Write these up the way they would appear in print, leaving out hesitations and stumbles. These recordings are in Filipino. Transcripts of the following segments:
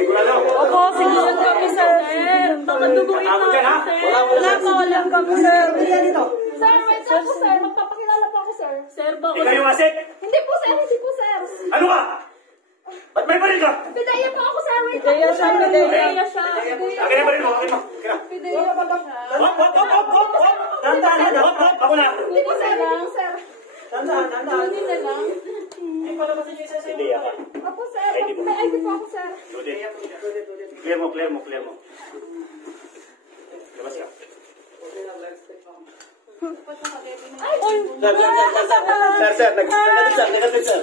Sigurado. Opo, sigurado kami, sir. Baka duguin na kami, sir. Wala pa, wala kami, sir. Sir, wait lang po, sir. Magpapakilala po ako, sir. Sir, ba? Ikaw yung asik? Hindi po, sir. Hindi po, sir. Ano ka? Ba't may baril ka? Pidaya po ako, sir. Wait lang po, sir. Pidaya siya. Akin na baril mo, akin mo. Pidaya po lang. Hop. Dandan. Ako na. Hindi po, sir. Hindi po, sir. Dandan. Hindi na lang. Hindi ako. Apo, sir. May ID po ako, sir. Clear mo. Labas ka. Ay! Sir. Nag-sir.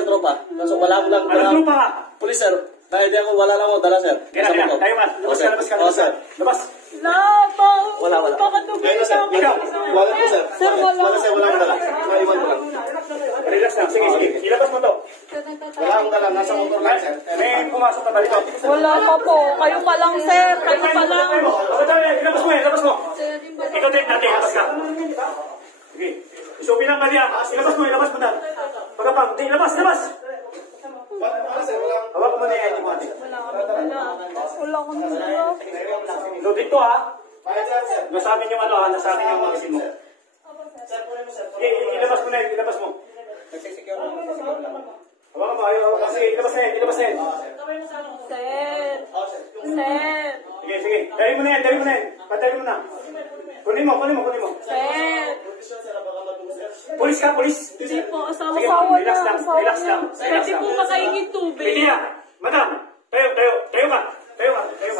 Tropa. Kaso wala mo lang. Anong tropa ka? Pulis, sir. Kahit ako, wala lang mo. Dala, sir. Tayo ka. Labas ka. Labas. Wala. Baka duguin na ako. Wala po, sir. Sir, wala. Wala mo dala. Maiwan mo lang. Relax lang. Sige. Ilabas mo to. Wala akong dala. Nasa motor lang, sir. May pumasok na balito. Wala pa po. Kayo pa lang, sir. Kayo pa lang. Ilabas mo. Ikaw din, labas ka. Sige. Isupin lang mali ah. Ilabas mo na. Pagkapang, ilabas. Hawak mo na yung ID mo. Wala akong dala. So dito ha. Nasabi yung nasabi yung magazine mo. Sige, ilabas mo. Hawak mo, sige, ilabas na yan. Sir. Sige. Dali mo na yan. Patay mo na. Kunin mo. Sir. Pulis ka. Hindi po, asawa Sige, na. relax lang. Pwede po makaingin tubig. Pwede madam. Tayo ka.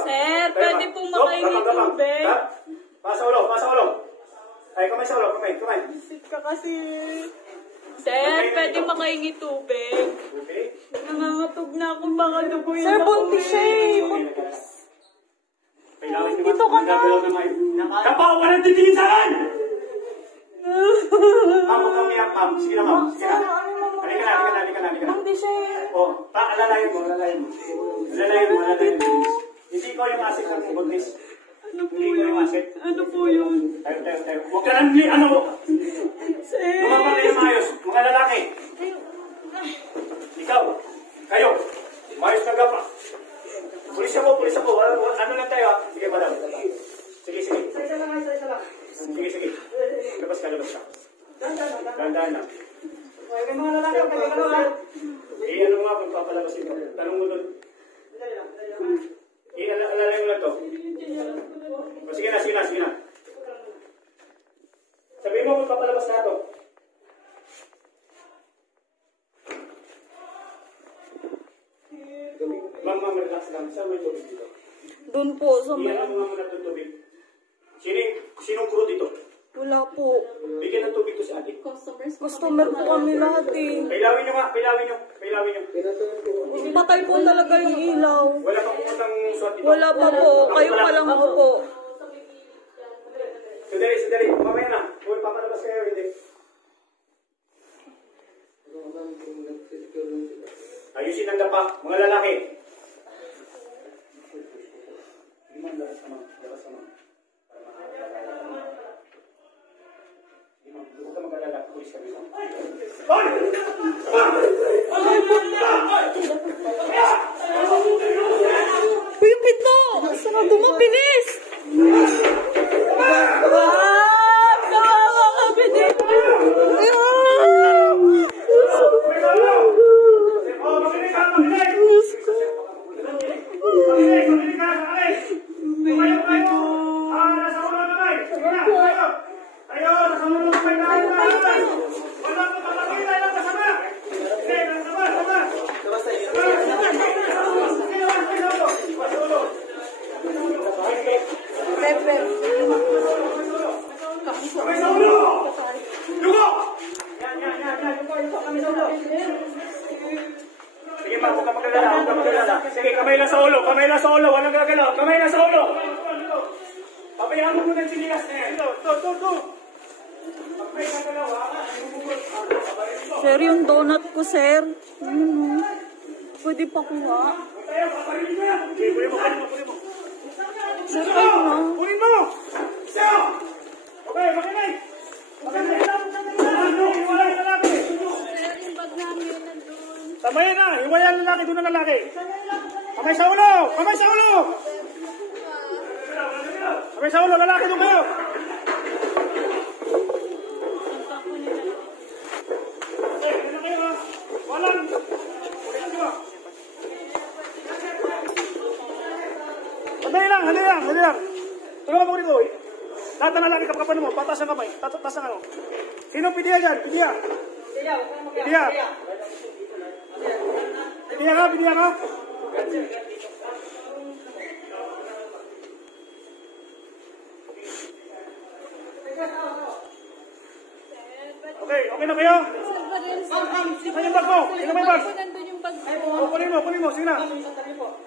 Sir, pwede po makaingin tubig. Pasa ulo. Ay, kamay sa ulo. Kamay. Visit ka kasi. Sir, pwede makaingin tubig. Okay. Nangangatog na ako, baka duguin. Sir, buntis siya eh. Dito ka na. Kapaw, walang titingin sa akin! Ma'am. Sige na, ma'am. Halika na. Buntis siya eh. Alalayan mo. Hindi ko yung asik ng buntis. Ano po yun? Tayo. Huwag ka lang, Sir. Lumapag kayo maayos, mga lalaki. Ikaw, kayo, maayos na gapa. Pulis ako. Ano lang tayo ha? Sige, madam. Sige. Isa lang. Sige. Labas ka. Dahan-dahan lang. May mga lalaki, ha? Ano nga kung papalabasin ko? Tanong mo doon. Alalay mo lang to. Sige na. Sabihin mo kung papalabas na to. Ma'am, relax lang. Saan may tubig dito? Doon po sa Iyan mo nga muna itong tubig. Sinong crew dito? Wala po. Bigyan ng tubig to si ate. Customer po kami lahat eh. Pailawin nyo. Patay po talaga yung ilaw. Wala pa pupuntang suat dito. Wala pa po. Kayo pa lang po. Sandali. Mamaya na. Kung papalabas kayo, hindi. Ayusin ang dapa. Mga lalaki. Labas ka, ma'am. Huwag ka mag-alala. Pulis kami, ma'am. Uy, yung pito! Saan na dumabilis? Sige, kamay lang sa ulo. Walang gagalaw. Kamay lang sa ulo. Pabayaan mo muna yung sinilas na yan. Kamay lang galaw, ha? Sir, yung donut ko, sir. Pwede pa kuha. Kunin mo. Sir, kayo na. Kunin mo! Okay, makinay! Sabayin na. Hiwayan ang lalaki. Doon ang lalaki. Kamay sa ulo. Kamay sa ulo. Kamay sa ulo. Lalaki doon kayo. Okay, doon na kayo ha. Walang. Hali lang. Tulungan mo rito. Lahat na lalaki kapkapan mo. Patas ang kamay. Tatas ang ano. Sino pidiya dyan? Pidiya ka? Okay na kayo? Saan yung bag mo? Sino may bag? Kunin mo. Sige na. Sige.